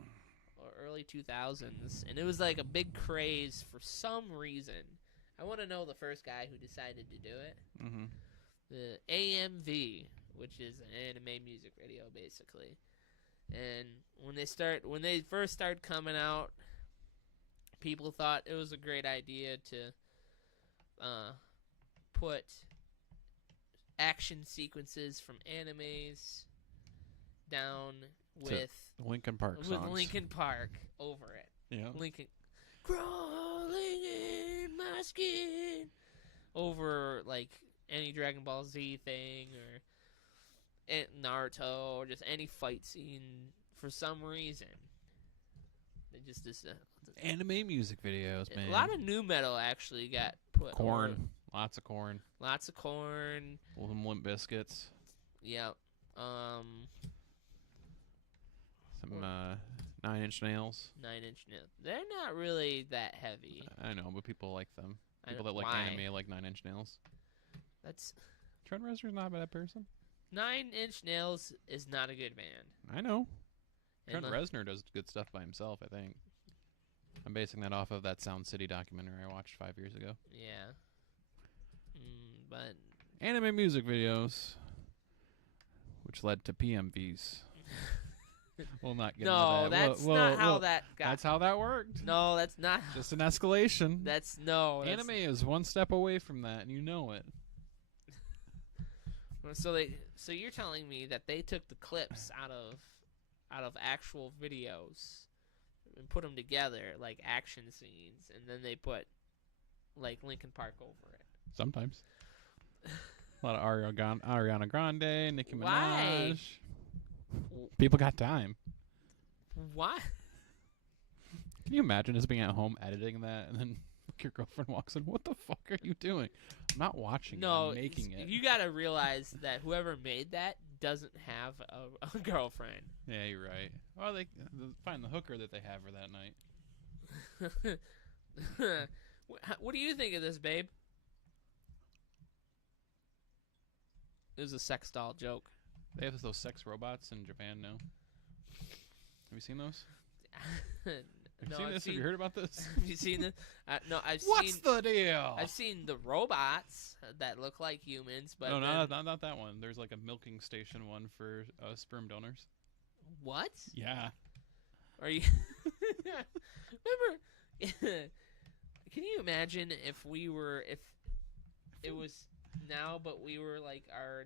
or early 2000s, and it was like a big craze for some reason. I want to know the first guy who decided to do it. Mm-hmm. The AMV, which is an anime music video, basically. And when they first started coming out, people thought it was a great idea to put action sequences from animes down with Linkin Park songs. with Linkin Park over it. Yeah. Linkin crawling in my skin over like any Dragon Ball Z thing or Naruto or just any fight scene for some reason. They just Anime music videos, man. a lot of new metal actually got put. Corn. Over. Lots of corn. Lots of corn. Some Limp Biscuits. Yep. Some 9 Inch Nails. 9 Inch Nails. They're not really that heavy. I know, but people like them. I People don't- that like why? anime like 9 Inch Nails. That's Trent Reznor's not a bad person. 9 Inch Nails is not a good band. I know. And Trent Reznor does good stuff by himself, I think. I'm basing that off of that Sound City documentary I watched 5 years ago. Yeah. But Anime music videos, which led to PMVs. We'll not get no, into that. that's not how that got. That's how that worked. No, that's not. Just an escalation. That's Anime is one step away from that, and you know it. So you're telling me that they took the clips out of actual videos and put them together like action scenes, and then they put like Linkin Park over it. Sometimes. A lot of Ariana Grande, Nicki Minaj. Why? People got time. Why? Can you imagine just being at home editing that, and then your girlfriend walks in? What the fuck are you doing? I'm not watching it. I'm making it. You gotta realize that whoever made that doesn't have a girlfriend. Yeah, you're right. Well, they find the hooker that they have for that night. What do you think of this, babe? It was a sex doll joke. They have those sex robots in Japan now. Have you seen those? Have you seen this? Have you heard about this? Have you seen this? No, What's the deal? I've seen the robots that look like humans, but no, not that one. There's like a milking station one for sperm donors. What? Yeah. Are you? Remember? Can you imagine if it was now, but we were like our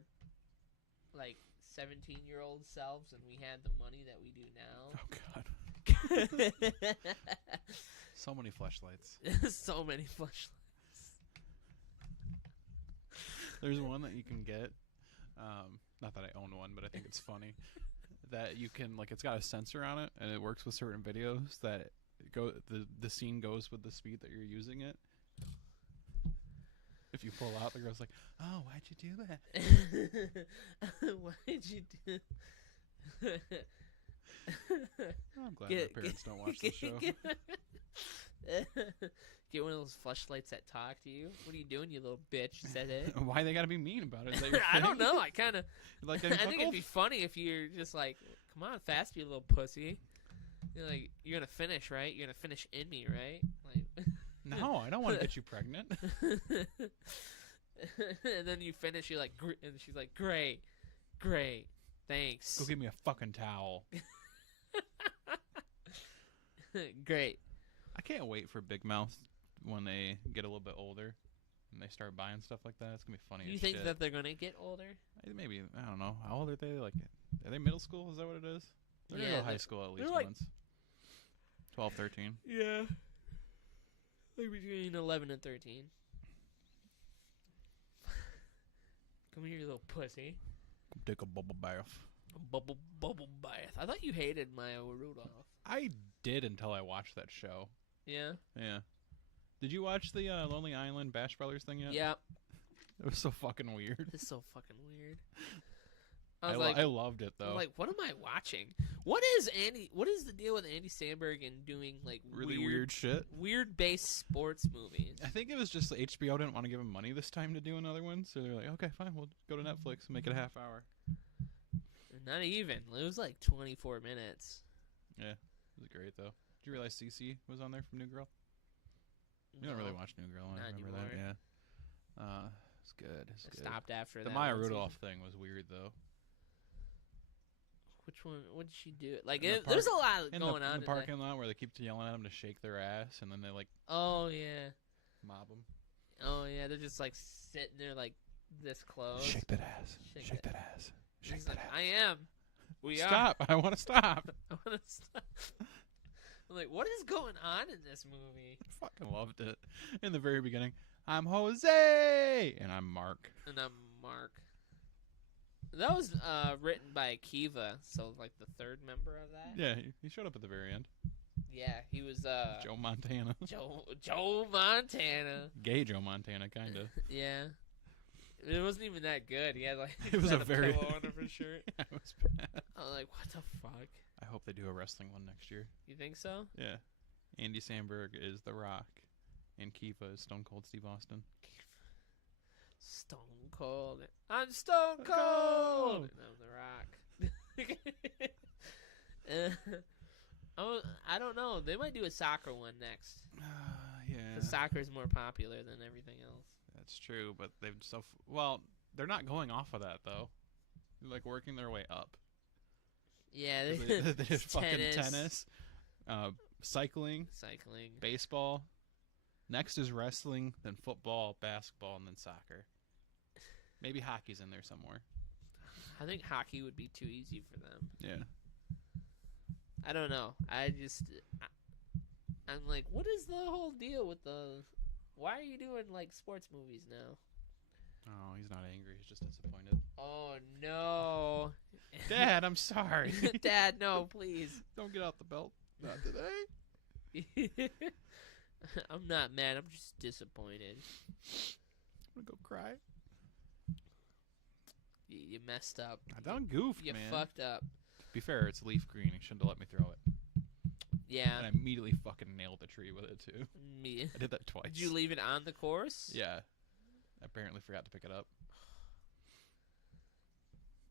17-year-old selves, and we had the money that we do now? Oh God. So many fleshlights. So many fleshlights. There's one that you can get. Not that I own one, but I think it's funny that you can it's got a sensor on it, and it works with certain videos that the scene goes with the speed that you're using it. If you pull out, the girl's like, "Oh, why'd you do that? Why'd you do?" I'm glad my parents don't watch the show. Get one of those fleshlights that talk to you. What are you doing, you little bitch? Said it. Why they gotta be mean about it? Is that your I thing? don't know. I kind of. Like I think it'd be funny if you're just like, "Come on, fast, you little pussy." You're like, "You're gonna finish, right? You're gonna finish in me, right?" Like. No, I don't want to get you pregnant. And then you finish, you're like, and she's like, great, thanks. Go give me a fucking towel. Great. I can't wait for Big Mouth when they get a little bit older and they start buying stuff like that. It's gonna be funny. You think that they're gonna get older? Maybe, I don't know. How old are they? Are they middle school? Is that what it is? They're gonna go to high school at least once. 12, 13. Yeah. Like between 11 and 13. Come here, you little pussy. Take a bubble bath. Bubble bath. I thought you hated Maya Rudolph. I did until I watched that show. Yeah? Yeah. Did you watch the Lonely Island Bash Brothers thing yet? Yeah. It was so fucking weird. It's so fucking weird. I loved it though. I'm like, what am I watching? What is the deal with Andy Samberg and doing like really weird shit? Weird based sports movies. I think it was just HBO didn't want to give him money this time to do another one, so they're like, okay, fine, we'll go to Netflix and make it a half hour. Not even. It was like 24 minutes. Yeah, it was great though. Did you realize Cece was on there from New Girl? You don't really watch New Girl. I remember that. Yeah. It's good. It's good. Stopped after the that. The Maya Rudolph thing was weird though. Which one? What did she do? Like, there's a lot going on in the parking lot where they keep yelling at them to shake their ass, and then they like. Oh yeah. Mob them. Oh yeah, they're just like sitting there like this close. Shake that ass. Shake that ass. Shake that ass. I am. We are. Stop! I want to stop. I want to stop. I'm like, what is going on in this movie? I fucking loved it. In the very beginning, I'm Jose, and I'm Mark. And I'm Mark. That was written by Kiva, so like the third member of that. Yeah, he showed up at the very end. Yeah, he was Joe Montana. Joe Montana. Gay Joe Montana, kind of. Yeah. It wasn't even that good. He had like it was a very pillow under his shirt. Yeah, it was bad. I was like, what the fuck? I hope they do a wrestling one next year. You think so? Yeah. Andy Samberg is The Rock, and Kiva is Stone Cold Steve Austin. Stone Cold. I'm Stone Cold. And I'm The Rock. I don't know. They might do a soccer one next. Yeah. Because soccer is more popular than everything else. That's true, but well, they're not going off of that though. They're like working their way up. Yeah, they did fucking tennis, cycling, baseball. Next is wrestling, then football, basketball, and then soccer. Maybe hockey's in there somewhere. I think hockey would be too easy for them. Yeah. I don't know. I'm like, what is the whole deal with the... Why are you doing, like, sports movies now? Oh, he's not angry. He's just disappointed. Oh, no. Dad, I'm sorry. Dad, no, please. Don't get out the belt. Not today. I'm not mad. I'm just disappointed. I'm going to go cry. You messed up. I done goofed, man. You fucked up. To be fair, it's leaf green. He shouldn't have let me throw it. Yeah. And I immediately fucking nailed the tree with it, too. I did that twice. Did you leave it on the course? Yeah. I apparently forgot to pick it up.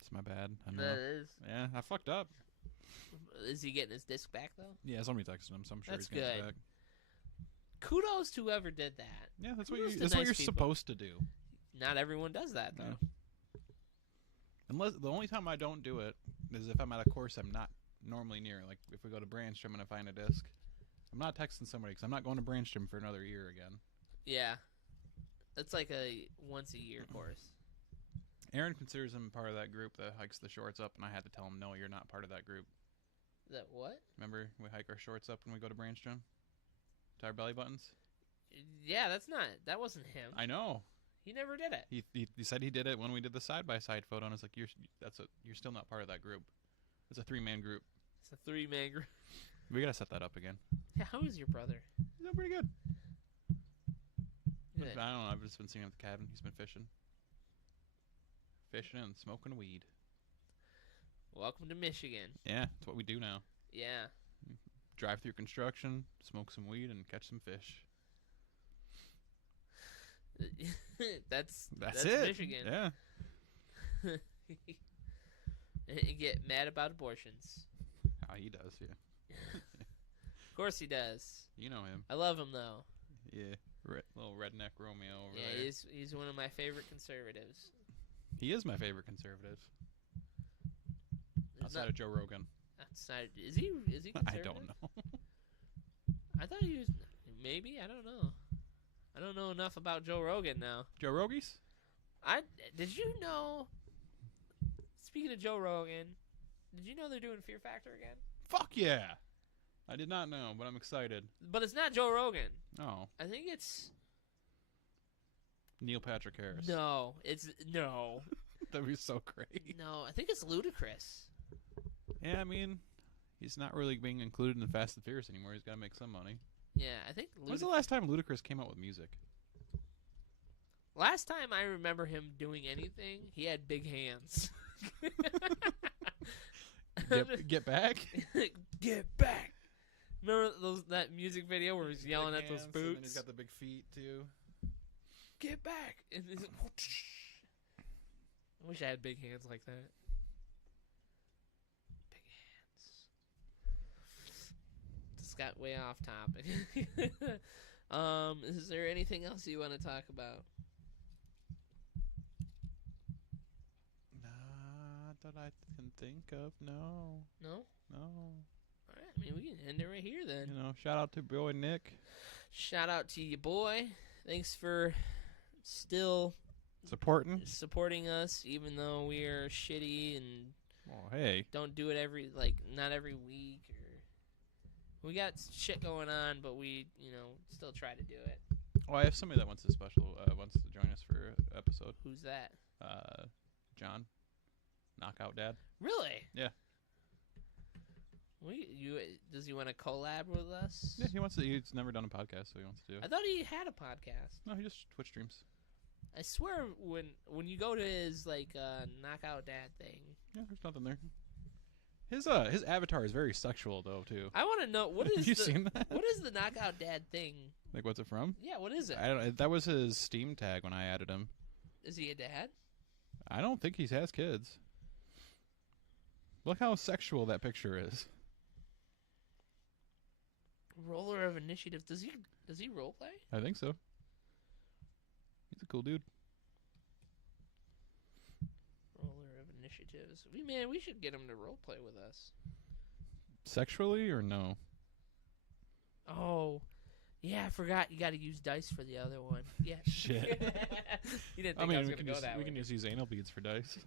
It's my bad. I know. That is. Yeah, I fucked up. Is he getting his disc back, though? Yeah, somebody texted him, so I'm sure That's he's getting good. it back. Kudos to whoever did that. Yeah, that's what you're supposed to do. Not everyone does that, though. No. Unless the only time I don't do it is if I'm at a course I'm not normally near. Like if we go to Brandstrom and I find a disc, I'm not texting somebody because I'm not going to Brandstrom for another year again. Yeah, that's like a once-a-year course. Aaron considers him part of that group that hikes the shorts up, and I had to tell him, no, you're not part of that group. That what? Remember we hike our shorts up when we go to Brandstrom? To our belly buttons? Yeah, that wasn't him. I know. He never did it. He said he did it when we did the side-by-side photo, and I was like, you're still not part of that group. It's a 3-man group. It's a 3-man group. We gotta set that up again. Yeah, how is your brother? He's doing pretty good. Good. I don't know. I've just been seeing him at the cabin. He's been fishing and smoking weed. Welcome to Michigan. Yeah, it's what we do now. Yeah. Drive through construction, smoke some weed, and catch some fish. that's it. Michigan. Yeah. And get mad about abortions. Oh, he does, yeah. Of course he does. You know him. I love him though. Yeah, little redneck Romeo over there. Yeah, he's one of my favorite conservatives. He is my favorite conservative. Outside of Joe Rogan. Is he conservative? I don't know. I thought he was. Maybe, I don't know. I don't know enough about Joe Rogan now. Joe Rogies? Did you know? Speaking of Joe Rogan, did you know they're doing Fear Factor again? Fuck yeah! I did not know, but I'm excited. But it's not Joe Rogan. Oh. I think it's Neil Patrick Harris. No. That'd be so great. No, I think it's Ludacris. Yeah, I mean, he's not really being included in Fast and Furious anymore. He's got to make some money. Yeah, I think. When's the last time Ludacris came out with music? Last time I remember him doing anything, he had big hands. Get back. Get back. Remember that music video where he's yelling at those boots? And then he's got the big feet too. Get back! And I wish I had big hands like that. Big hands. Just got way off topic. Is there anything else you want to talk about? Not that I can think of. No. No? No. All right. I mean, we can end it right here then. You know, shout out to boy Nick. Shout out to you, boy. Thanks for still supporting us, even though we are shitty and don't do it not every week. Or we got shit going on, but we, still try to do it. Oh, I have somebody that wants to join us for an episode. Who's that? John, Knockout Dad. Really? Yeah. Does he want to collab with us? Yeah, he wants to. He's never done a podcast, so he wants to do it. I thought he had a podcast. No, he just Twitch streams. I swear, when you go to his Knockout Dad thing, yeah, there's nothing there. His avatar is very sexual though too. I want to know what is. Have you seen that? What is the Knockout Dad thing? Like, what's it from? Yeah, what is it? I don't. That was his Steam tag when I added him. Is he a dad? I don't think he has kids. Look how sexual that picture is. Roller of Initiative. Does he role play? I think so. He's a cool dude. Roller of Initiatives. We should get him to role play with us. Sexually or no? Oh, yeah. I forgot. You got to use dice for the other one. Yeah. Shit. You didn't think I was going to go that way. We can just use anal beads for dice.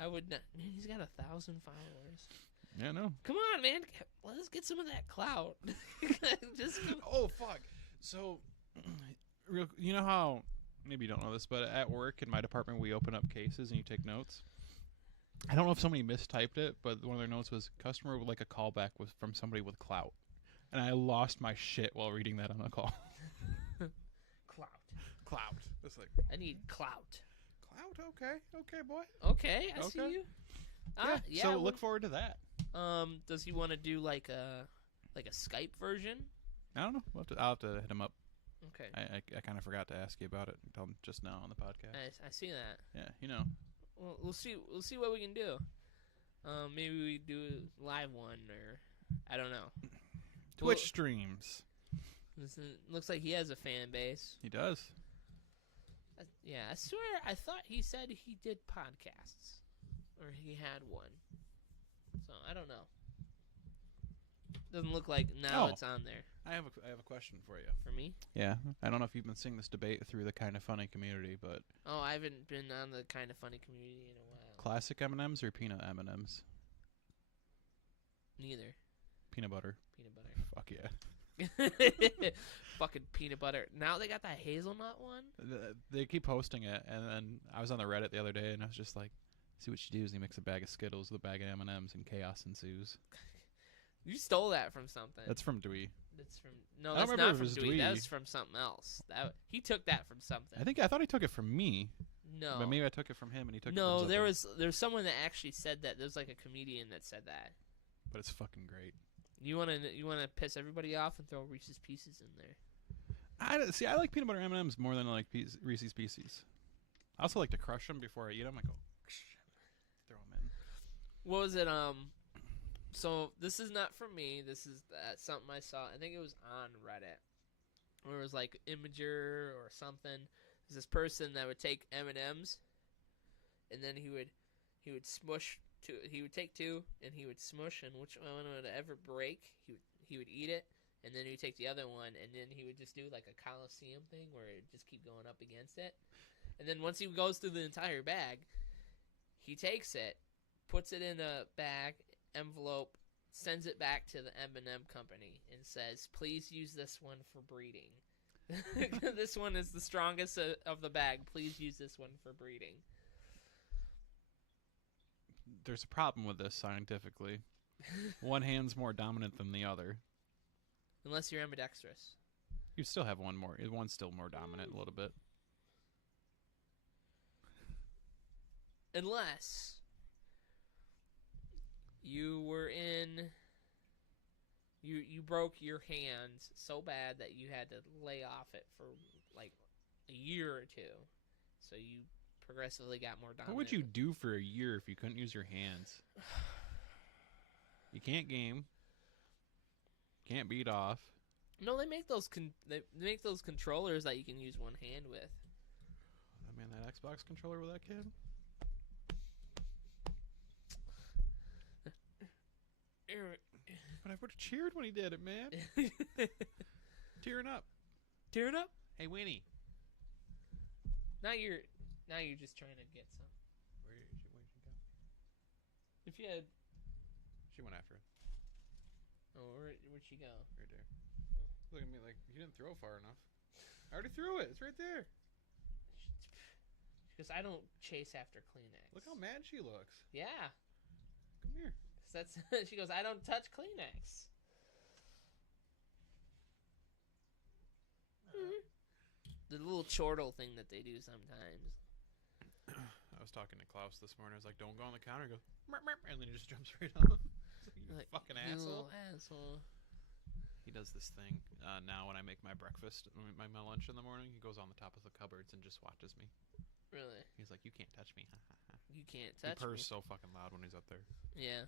I would not. Man, he's got 1,000 followers. Yeah, no. Come on, man. Let us get some of that clout. Oh, fuck. So, you know how, maybe you don't know this, but at work in my department, we open up cases and you take notes. I don't know if somebody mistyped it, but one of their notes was, customer would like a callback from somebody with clout. And I lost my shit while reading that on a call. Clout. It's like, I need clout. Clout? Okay, boy. Okay, I see you. Yeah, so look forward to that. Does he want to do like a Skype version? I don't know. I'll have to hit him up. Okay. I kind of forgot to ask you about it until just now on the podcast. I see that. Yeah, you know. Well, we'll see what we can do. Maybe we do a live one, or I don't know. Twitch streams. Looks like he has a fan base. He does. Yeah, I swear I thought he said he did podcasts, or he had one. So I don't know. Doesn't look like now it's on there. I have a question for you. For me? Yeah. I don't know if you've been seeing this debate through the Kind of Funny community, but oh, I haven't been on the Kind of Funny community in a while. Classic M&Ms or peanut M&Ms? Neither. Peanut butter. Peanut butter. Fuck yeah. Fucking peanut butter. Now they got that hazelnut one. They keep posting it, and then I was on the Reddit the other day, and I was just like, see what you do is you mix a bag of Skittles with a bag of M&Ms, and chaos ensues. You stole that from something. That's from Dewey. That's not from Dewey. That's from something else. He took that from something. I thought he took it from me. No, but maybe I took it from him, and he took it from something. No, there's someone that actually said that. There's like a comedian that said that. But it's fucking great. You wanna piss everybody off and throw Reese's Pieces in there. I like peanut butter M&Ms more than I like Reese's Pieces. I also like to crush them before I eat them. I go throw them in. What was it? So this is not from me. This is something I saw. I think it was on Reddit, where it was like Imager or something. There's this person that would take M&Ms, and then he would smush two. He would take two, and he would smush, and which one would ever break, he would eat it, and then he would take the other one, and then he would just do like a Coliseum thing where it just keep going up against it, and then once he goes through the entire bag, he takes it, puts it in a bag envelope, sends it back to the M&M company, and says, "Please use this one for breeding. This one is the strongest of the bag. Please use this one for breeding." There's a problem with this scientifically. one hand's more dominant than the other. Unless you're ambidextrous. You still have one more. One's still more dominant a little bit. Unless you were in... You broke your hand so bad that you had to lay off it for like a year or two. So you progressively got more dominant. What would you do for a year if you couldn't use your hands? You can't game. Can't beat off. No, they make those they make those controllers that you can use one hand with. I mean, that Xbox controller with that kid. But I would have cheered when he did it, man. Tearing up. Tearing up? Hey, Winnie. Now you're just trying to get some. Where'd she go? If you had... She went after it. Oh, where'd she go? Right there. Look at me like, you didn't throw far enough. I already threw it. It's right there. Because I don't chase after Kleenex. Look how mad she looks. Yeah. Come here. That's she goes, I don't touch Kleenex. The little chortle thing that they do sometimes. I was talking to Klaus this morning. I was like, don't go on the counter. He goes, "Merp, merp," and then he just jumps right on. You like, fucking you asshole. asshole. He does this thing now when I make my breakfast, my lunch in the morning. He goes on the top of the cupboards and just watches me. Really? He's like, you can't touch me. You can't touch me. He purrs so fucking loud when he's up there. Yeah.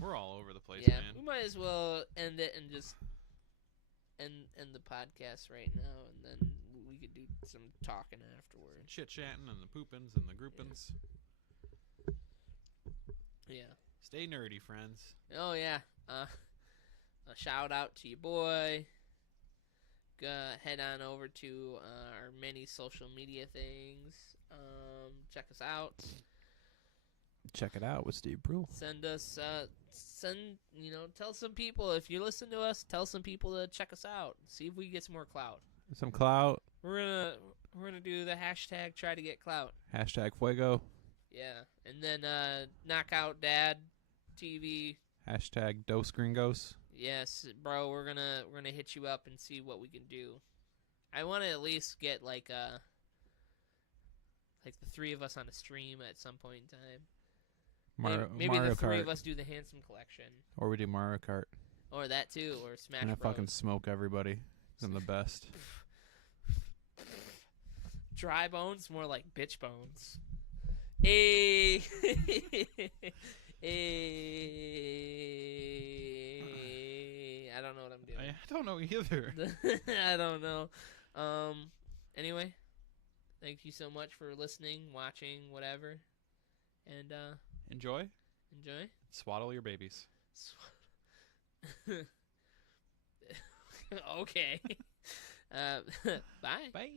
We're all over the place, yeah, man. we might as well end it and just end the podcast right now, and then we could do some talking afterwards. Chit-chatting and the poopins and the groupins. Yeah. Stay nerdy, friends. Oh, yeah. A shout out to your boy. Head on over to our many social media things. Check us out. Check it out with Steve Brule. Send us, tell some people, if you listen to us, tell some people to check us out. See if we can get some more clout. Some clout. We're gonna do the hashtag try to get clout. Hashtag Fuego. Yeah. And then Knockout Dad TV. Hashtag Dos Gringos. Yes, bro, we're gonna hit you up and see what we can do. I wanna at least get like the three of us on a stream at some point in time. Maybe Mario the three Kart. of us do the Handsome Collection. Or we do Mario Kart. Or that too, or Smash And I Bros. fucking smoke everybody. I'm the best. Dry bones, more like bitch bones. Hey. I don't know what I'm doing. I don't know either. I don't know. Anyway, thank you so much for listening, watching, whatever. And Enjoy. Swaddle your babies. Okay. Bye. Bye.